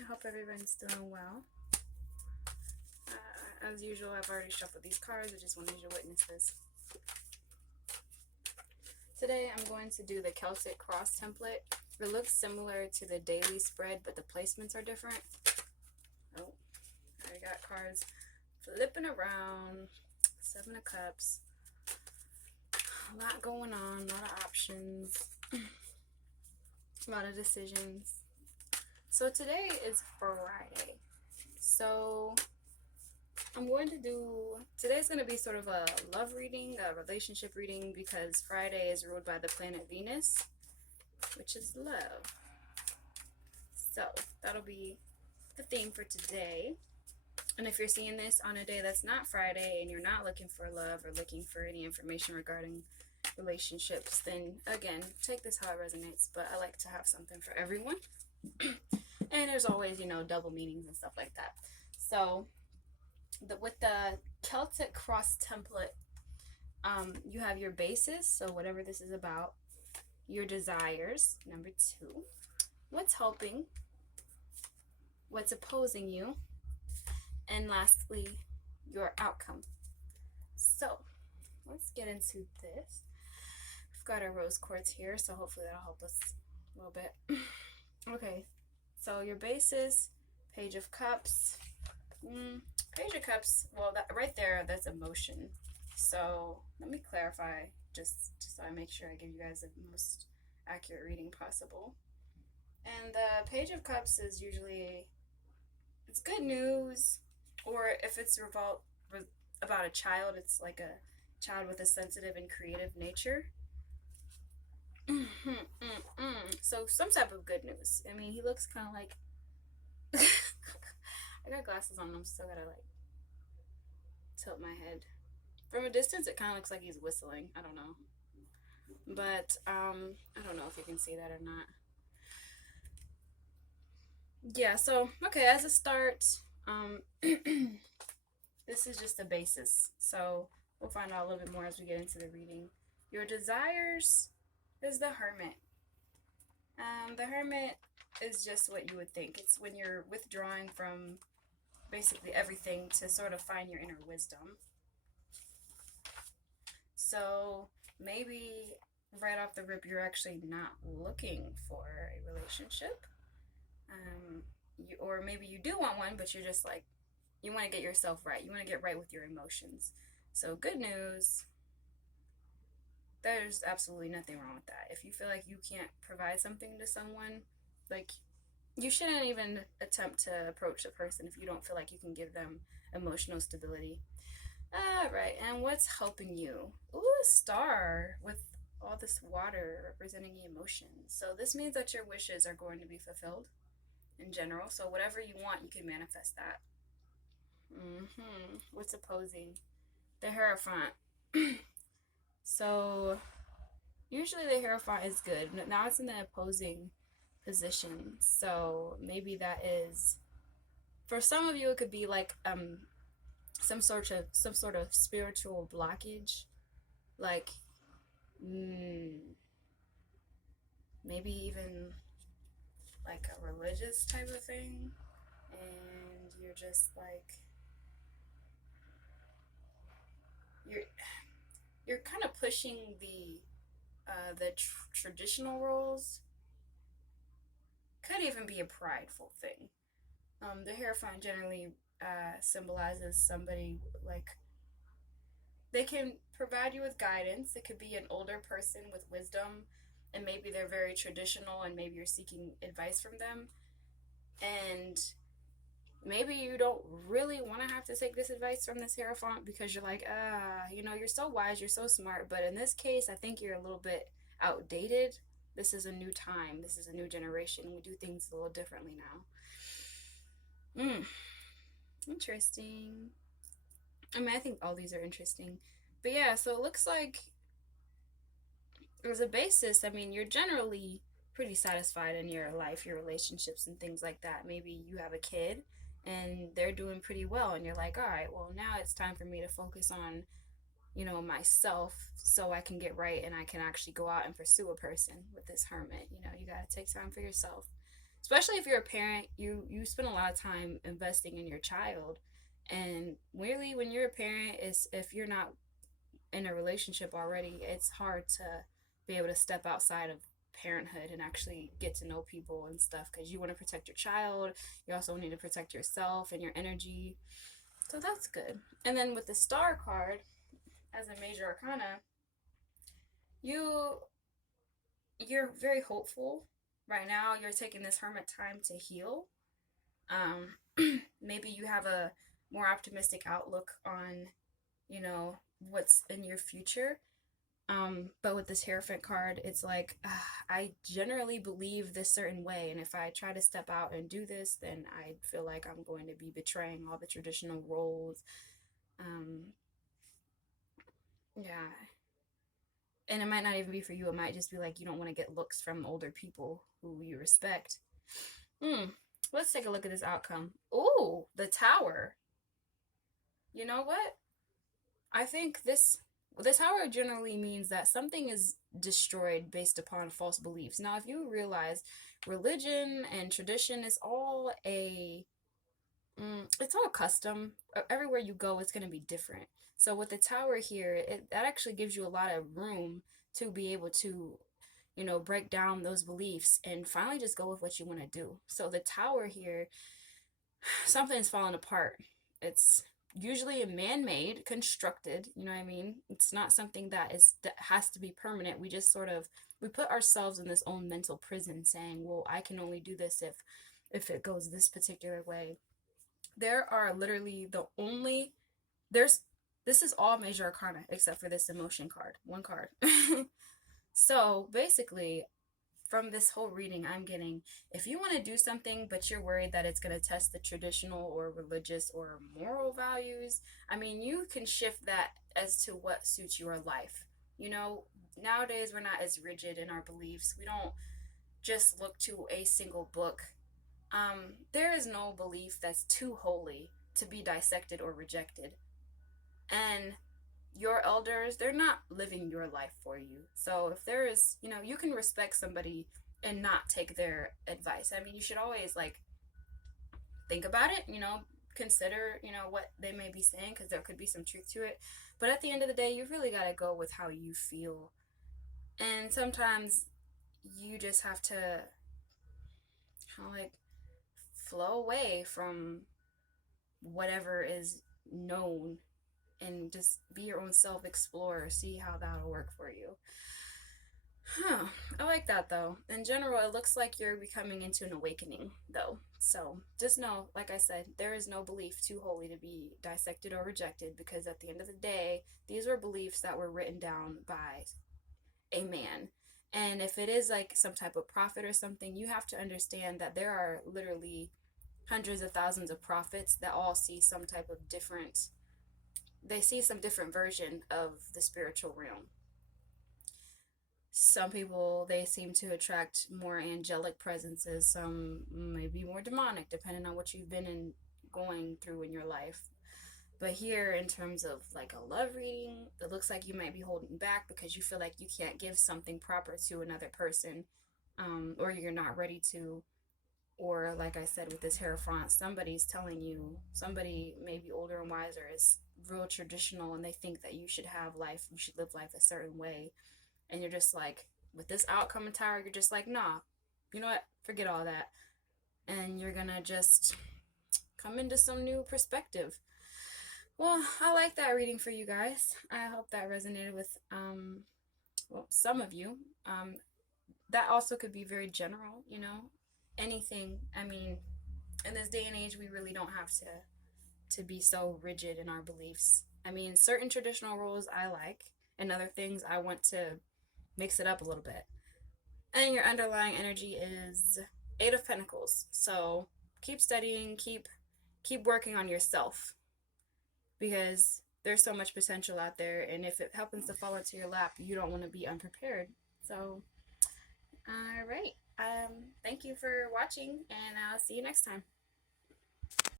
I hope everyone's doing well. As usual, I've already shuffled these cards. I just wanted you to witness this. Today, I'm going to do the Celtic Cross template. It looks similar to the daily spread, but the placements are different. Oh, I got cards flipping around. Seven of Cups. A lot going on, a lot of options, a lot of decisions. So today is Friday. So I'm going to today's going to be sort of a love reading, a relationship reading, because Friday is ruled by the planet Venus, which is love. So that'll be the theme for today. And if you're seeing this on a day that's not Friday and you're not looking for love or looking for any information regarding relationships, then again, take this how it resonates. But I like to have something for everyone. And there's always, double meanings and stuff like that. So with the Celtic Cross template, you have your basis, so whatever this is about, your desires, number 2, what's helping, what's opposing you, and lastly, your outcome. So let's get into this. I've got our rose quartz here, so hopefully that'll help us a little bit. Okay, so your basis, Page of Cups. Page of Cups, well, that right there, that's emotion. So let me clarify, just so I make sure I give you guys the most accurate reading possible. And the Page of Cups is usually, it's good news, or if it's about a child, it's like a child with a sensitive and creative nature. So some type of good news. I mean, he looks kind of like I got glasses on, I'm still gotta like tilt my head. From a distance it kind of looks like he's whistling. I don't know, but I don't know if you can see that or not. Yeah, so okay, as a start, this is just a basis, so we'll find out a little bit more as we get into the reading. Your desires is the Hermit. The Hermit is just what you would think. It's when you're withdrawing from basically everything to sort of find your inner wisdom. So maybe right off the rip, you're actually not looking for a relationship. Or maybe you do want one, but you're just like, you want to get yourself right. You want to get right with your emotions. So good news, there's absolutely nothing wrong with that. If you feel like you can't provide something to someone, like, you shouldn't even attempt to approach a person if you don't feel like you can give them emotional stability. All right, and what's helping you? Ooh, a star with all this water representing emotions. So this means that your wishes are going to be fulfilled in general. So whatever you want, you can manifest that. What's opposing? The Hierophant. So usually the Hierophant is good. Now it's in the opposing position. So maybe that is, for some of you, it could be like some sort of spiritual blockage, like maybe even like a religious type of thing, and you're just like you're kind of pushing the traditional roles. Could even be a prideful thing. The Hierophant generally symbolizes somebody like they can provide you with guidance. It could be an older person with wisdom, and maybe they're very traditional, and maybe you're seeking advice from them. And maybe you don't really want to have to take this advice from this Hierophant because you're like, you're so wise, you're so smart. But in this case, I think you're a little bit outdated. This is a new time. This is a new generation. We do things a little differently now. Interesting. I mean, I think all these are interesting. But yeah, so it looks like as a basis, I mean, you're generally pretty satisfied in your life, your relationships, and things like that. Maybe you have a kid and they're doing pretty well, and you're like, all right, well, now it's time for me to focus on, myself so I can get right and I can actually go out and pursue a person with this Hermit. You got to take time for yourself. especially if you're a parent, you spend a lot of time investing in your child. And really, when you're a parent, is if you're not in a relationship already, it's hard to be able to step outside of parenthood and actually get to know people and stuff, because you want to protect your child. You also need to protect yourself and your energy. So that's good. And then with the star card as a major arcana, you you're very hopeful right now. You're taking this hermit time to heal. Maybe you have a more optimistic outlook on, what's in your future. But with this Hierophant card, it's like, I generally believe this certain way, and if I try to step out and do this, then I feel like I'm going to be betraying all the traditional roles. Um, yeah, and it might not even be for you. It might just be like you don't want to get looks from older people who you respect. Hmm. Let's take a look at this outcome. Ooh, the Tower. You know what? I think the tower generally means that something is destroyed based upon false beliefs. Now, if you realize religion and tradition is all it's all custom. Everywhere you go, it's going to be different. So with the tower here, that actually gives you a lot of room to be able to, break down those beliefs and finally just go with what you want to do. So the tower here, something's falling apart. It's usually a man-made, constructed, you know what I mean? It's not something that has to be permanent. We just sort of we put ourselves in this own mental prison saying, "Well, I can only do this if it goes this particular way." There are literally the only there's this is all major arcana except for this emotion card. One card. So, basically, from this whole reading, I'm getting if you want to do something, but you're worried that it's going to test the traditional or religious or moral values, I mean, you can shift that as to what suits your life. You know, nowadays we're not as rigid in our beliefs. We don't just look to a single book. There is no belief that's too holy to be dissected or rejected. And your elders, they're not living your life for you. So if there is, you can respect somebody and not take their advice. I mean, you should always like think about it, consider, what they may be saying, because there could be some truth to it. But at the end of the day, you really got to go with how you feel. And sometimes you just have to kind of like flow away from whatever is known and just be your own self explorer, see how that'll work for you. Huh. I like that though. In general, it looks like you're becoming into an awakening though. So just know, like I said, there is no belief too holy to be dissected or rejected, because at the end of the day, these were beliefs that were written down by a man. And if it is like some type of prophet or something, you have to understand that there are literally hundreds of thousands of prophets that all see some type of different they see some different version of the spiritual realm. Some people, they seem to attract more angelic presences. Some may be more demonic, depending on what you've been going through in your life. But here, in terms of like a love reading, it looks like you might be holding back because you feel like you can't give something proper to another person, or you're not ready to. Or, like I said, with this Hierophant, somebody's telling you, somebody maybe older and wiser is real traditional, and they think that you should live life a certain way. And you're just like, with this outcome in Tower, you're just like, nah, you know what? Forget all that. And you're gonna just come into some new perspective. Well, I like that reading for you guys. I hope that resonated with, some of you. That also could be very general, anything. I mean, in this day and age, we really don't have to be so rigid in our beliefs. I mean, certain traditional rules I like, and other things I want to mix it up a little bit. And your underlying energy is Eight of Pentacles. So keep studying, keep working on yourself, because there's so much potential out there, and if it happens to fall into your lap, you don't want to be unprepared. So, all right. Thank you for watching, and I'll see you next time.